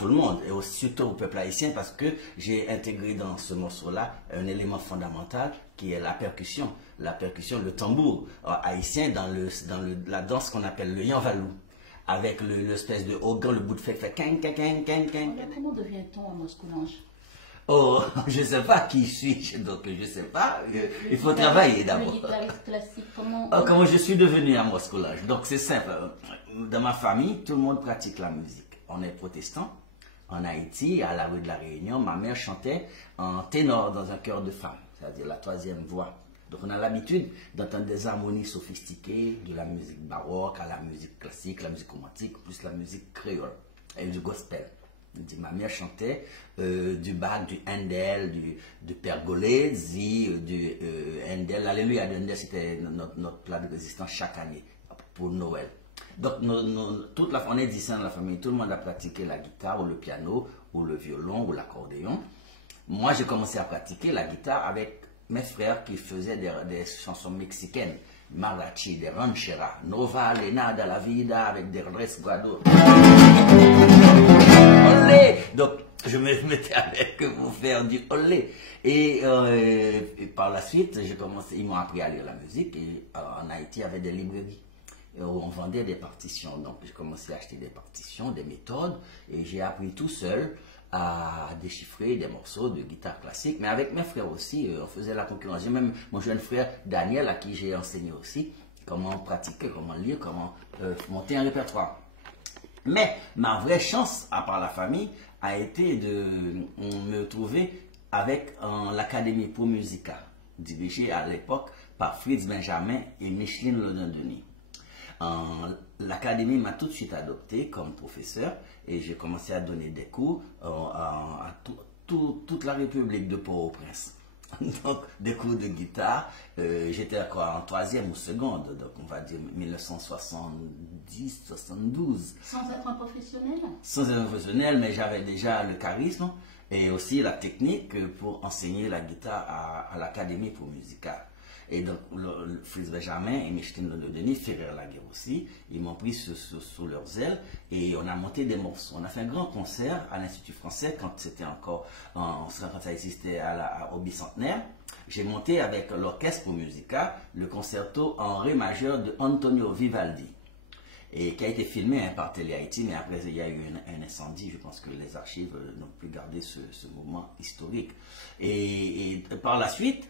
tout le monde, et aussi, surtout au peuple haïtien, parce que j'ai intégré dans ce morceau-là un élément fondamental qui est la percussion. La percussion, le tambour haïtien dans la danse qu'on appelle le yanvalou, avec l'espèce de organ, le bout de fait king, king, king, king, king. Comment devient-on à Moscoulange? Oh, je ne sais pas qui suis-je, donc je ne sais pas. Il faut travailler d'abord. Le guitariste classique, comment je suis devenu à Moscoulange? Donc c'est simple. Dans ma famille, tout le monde pratique la musique. On est protestant. En Haïti, à la rue de la Réunion, ma mère chantait en ténor dans un chœur de femme, c'est-à-dire la troisième voix. Donc on a l'habitude d'entendre des harmonies sophistiquées, de la musique baroque à la musique classique, la musique romantique, plus la musique créole et du gospel. Ma mère chantait du Bach, du Handel, du Pergolesi, du Handel. Alléluia, du Handel, c'était notre plat de résistance chaque année pour Noël. Donc, toute on est 10 dans la famille, tout le monde a pratiqué la guitare ou le piano ou le violon ou l'accordéon. Moi, j'ai commencé à pratiquer la guitare avec mes frères qui faisaient des chansons mexicaines, mariachi, des rancheras, Nova, Lena, de la Vida, avec des resguardos. Olé! Donc, je me mettais avec eux pour faire du olé. Et par la suite, ils m'ont appris à lire la musique. Et en Haïti, il y avait des librairies où on vendait des partitions. Donc, j'ai commencé à acheter des partitions, des méthodes. Et j'ai appris tout seul à déchiffrer des morceaux de guitare classique. Mais avec mes frères aussi, on faisait la concurrence. J'ai même mon jeune frère Daniel, à qui j'ai enseigné aussi comment pratiquer, comment lire, comment monter un répertoire. Mais ma vraie chance, à part la famille, a été de me trouver avec l'Académie pour Musica, dirigée à l'époque par Fritz Benjamin et Micheline Lodin-Denis. L'Académie m'a tout de suite adopté comme professeur et j'ai commencé à donner des cours à toute la République de Port-au-Prince. Donc, des cours de guitare, j'étais encore en troisième ou seconde, donc on va dire 1970-72. Sans être un professionnel? Sans être un professionnel, mais j'avais déjà le charisme et aussi la technique pour enseigner la guitare à l'Académie pour Musica. Et donc, Fritz Benjamin et Micheline Lodin-Denis, Ferrer Laguerre aussi, ils m'ont pris sous leurs ailes et on a monté des morceaux. On a fait un grand concert à l'Institut français quand c'était encore, quand ça existait au bicentenaire. J'ai monté avec l'Orchestre pour Musica le concerto en ré majeur de Antonio Vivaldi, et qui a été filmé par Télé Haïti, mais après il y a eu un incendie. Je pense que les archives n'ont plus gardé ce moment historique. Et par la suite,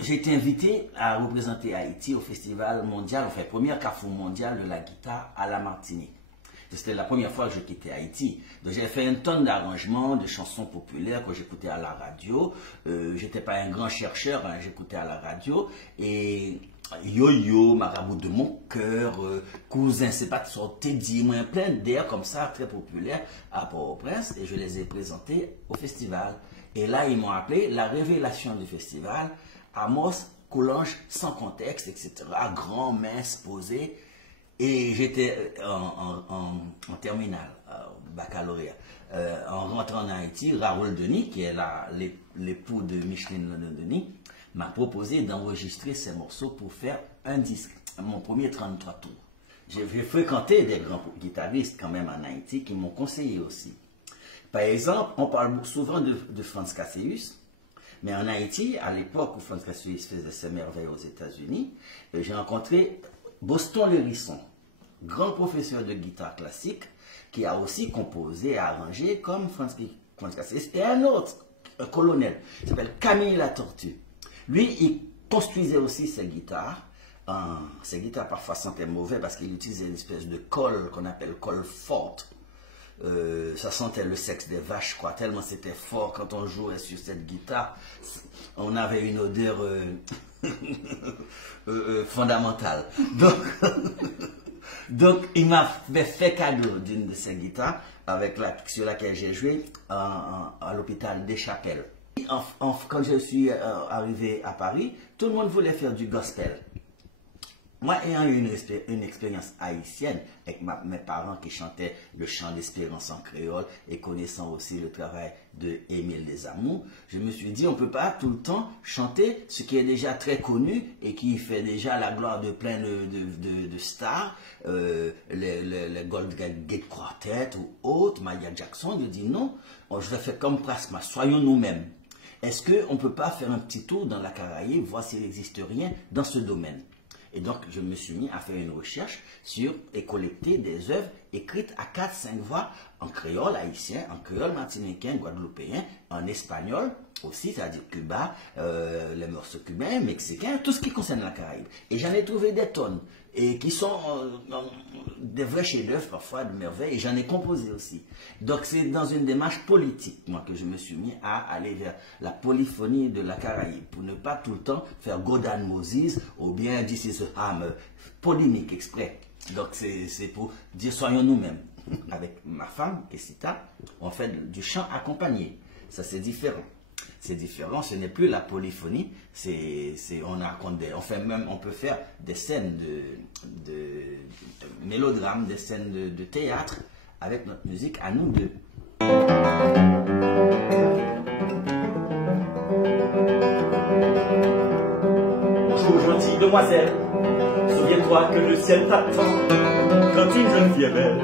j'ai été invité à représenter Haïti au festival mondial, enfin, premier carrefour mondial de la guitare à la Martinique. C'était la première fois que je quittais Haïti. Donc j'ai fait une tonne d'arrangements, de chansons populaires que j'écoutais à la radio. J'étais pas un grand chercheur, hein, j'écoutais à la radio. Et Yo-Yo, Marabout de mon cœur, Cousin, c'est pas de sortir, dis-moi, plein d'airs comme ça, très populaires à Port-au-Prince. Et je les ai présentés au festival. Et là, ils m'ont appelé la révélation du festival, Amos Coulange sans contexte, etc. Grand, mince, posé. Et j'étais en terminale, baccalauréat. En rentrant en Haïti, Raoul Denis, qui est l'époux de Micheline Lodin-Denis, m'a proposé d'enregistrer ces morceaux pour faire un disque, mon premier 33 tours. J'ai fréquenté des grands guitaristes quand même en Haïti qui m'ont conseillé aussi. Par exemple, on parle souvent de Franz Casseus, mais en Haïti, à l'époque où Franz Casseus faisait ses merveilles aux États-Unis, j'ai rencontré Boston Lérisson, grand professeur de guitare classique, qui a aussi composé et arrangé comme Franz Casseus, et un autre, un colonel, qui s'appelle Camille Latortue. Lui, il construisait aussi ses guitares. Ses guitares parfois sentaient mauvais parce qu'il utilisait une espèce de colle qu'on appelle colle forte. Ça sentait le sexe des vaches, quoi, tellement c'était fort quand on jouait sur cette guitare. On avait une odeur fondamentale. Donc, il m'a fait cadeau d'une de ces guitares sur laquelle j'ai joué à l'hôpital des Chapelles. Quand je suis arrivé à Paris, tout le monde voulait faire du gospel. Moi, ayant eu une expérience haïtienne avec mes parents qui chantaient le chant d'espérance en créole et connaissant aussi le travail de Émile Desamours, je me suis dit, on ne peut pas tout le temps chanter ce qui est déjà très connu et qui fait déjà la gloire de plein de stars, les Gold Gate Quartet ou autres, Maya Jackson. Je dis non, je vais faire comme Prasma, soyons nous-mêmes. Est-ce qu'on ne peut pas faire un petit tour dans la Caraïbe, voir s'il n'existe rien dans ce domaine? Et donc, je me suis mis à faire une recherche sur et collecter des œuvres écrites à 4-5 voix en créole haïtien, en créole martiniquain, guadeloupéen, en espagnol aussi, c'est-à-dire Cuba, les morceaux cubains, mexicains, tout ce qui concerne la Caraïbe. Et j'en ai trouvé des tonnes, et qui sont des vrais chefs-d'œuvre, parfois de merveilles, et j'en ai composé aussi. Donc c'est dans une démarche politique, moi, que je me suis mis à aller vers la polyphonie de la Caraïbe, pour ne pas tout le temps faire Godan Moses, ou bien This is a Hammer, polémique exprès. Donc c'est pour dire soyons nous-mêmes. Avec ma femme, Kessita, on fait du chant accompagné. Ça c'est différent. C'est différent, ce n'est plus la polyphonie, on peut faire des scènes de mélodrame, des scènes de théâtre avec notre musique à nous deux. Bonjour gentille demoiselle, souviens-toi que le ciel t'attend. Quand une jeune fille est belle,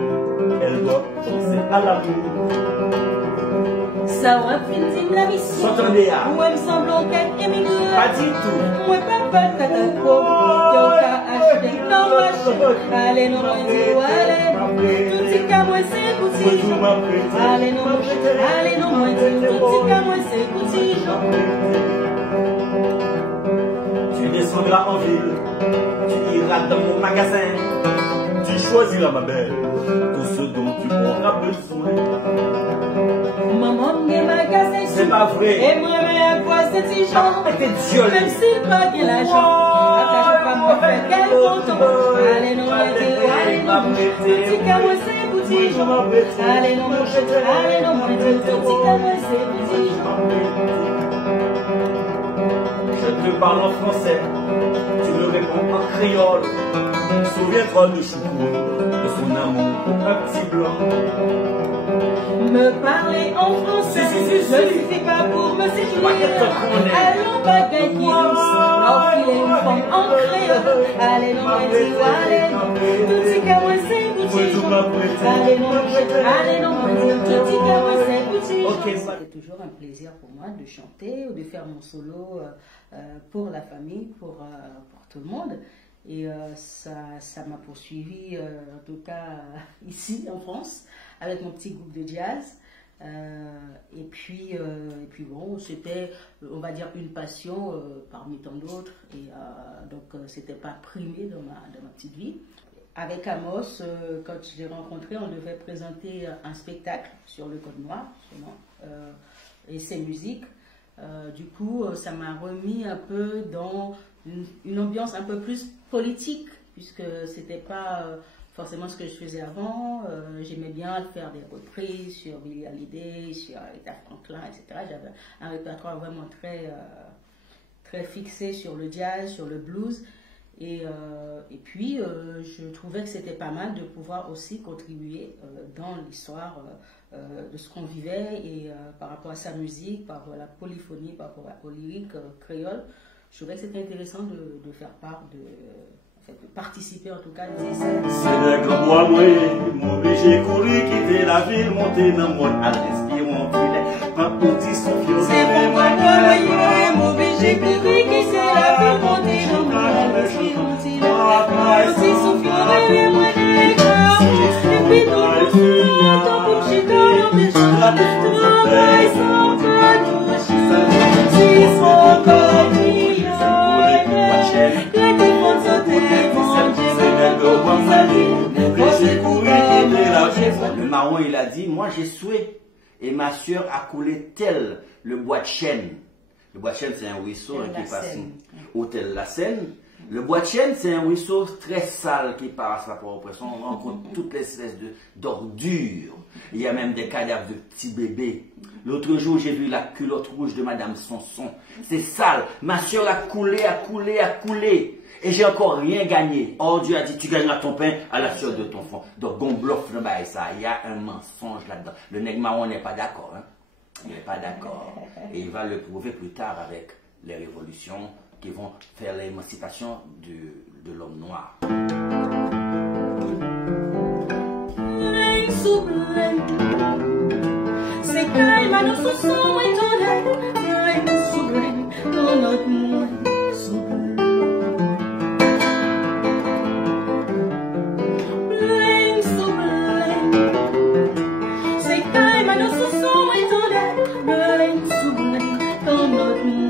elle doit penser à l'amour. Ça aura fini la mission. S'entendez à? Moi, me semble qu'elle émigre. Pas du tout. Moi, pas de catako. Yo, ka acheter dans ma chaîne. Allez, non, moi, dis, allez. Tout ce qu'à moi, c'est coutil. Allez, non, allez, non, moi, dis, tout ce qu'à moi, c'est coutil. Tu descendras en ville, tu iras dans mon magasin, tu choisiras ma belle, tout ce dont tu auras besoin. Maman, mes magasins, C'est pas vrai. Et moi, mais à quoi c'est si genre? T'es dieu. Même si pas bien l'argent, après je vais me faire quel content. Allez, non, allez, non, tout ce qu'à moi, c'est coutil. Allez, non, allez, non, tout ce qu'à moi, c'est coutil. Je te parle en français, tu me réponds en créole. Souviens-toi de Choukou, de son amour pour un petit blanc. Me parler en français, ne suffit pas pour me séduire. Allons bagaille qui douce, l'enfiler une forme en créole. Allez, non, allez, tout ce qu'à moi, c'est coutil. Allez, non, tout ce qu'à moi, c'est coutil. C'est toujours un plaisir pour moi de chanter ou de faire mon solo pour la famille, pour tout le monde. Et ça m'a poursuivi, en tout cas ici en France, avec mon petit groupe de jazz. Et puis bon, c'était, on va dire, une passion parmi tant d'autres. Et donc, c'était pas primé dans ma petite vie. Avec Amos, quand je l'ai rencontré, on devait présenter un spectacle sur le Code Noir, et ses musiques. Du coup, ça m'a remis un peu dans une ambiance un peu plus politique, puisque c'était pas forcément ce que je faisais avant. J'aimais bien faire des reprises sur Billie Holiday, sur Aretha Franklin, etc. J'avais un répertoire vraiment très fixé sur le jazz, sur le blues. Et puis, je trouvais que c'était pas mal de pouvoir aussi contribuer dans l'histoire de ce qu'on vivait et par rapport à sa musique, par rapport à la polyphonie, par rapport au lyrique créole. Je trouvais que c'était intéressant de faire part de participer en tout cas. C'est le grand bois, moi, mon obligé courir, quitter la ville, monter dans mon adresse, puis mon filet, pas petit souffle. C'est pour moi, mon obligé courir, quitter la ville, monter dans mon adresse, puis mon filet, pas petit souffle, moi, des gars, et puis tout le monde, tant pour chier dans mes jambes, travail sans tatouage, si son corps brille, le marron, il a dit, moi j'ai souhaité et ma soeur a coulé tel le bois de chêne. Le bois de chêne, c'est un ruisseau qui passe au tel la Seine. Le bois de chêne, c'est un ruisseau très sale qui passe là pour oppression. On rencontre toutes les espèces d'ordures. Il y a même des cadavres de petits bébés. L'autre jour, j'ai vu la culotte rouge de Madame Sanson. C'est sale. Ma soeur a coulé, a coulé, a coulé. Et j'ai encore rien gagné. Or, Dieu a dit, tu gagneras ton pain à la sueur de ton front. Donc, on bluffe ça. Il y a un mensonge là-dedans. Le nègre marron n'est pas d'accord. Hein? Il n'est pas d'accord. Et il va le prouver plus tard avec les révolutions qui vont faire l'émancipation de l'homme noir. C'est calme à nos soupçons et ton aile, souveraine, dans notre monde souverain. C'est calme à nos soupçons et ton aile, souveraine, dans notre monde.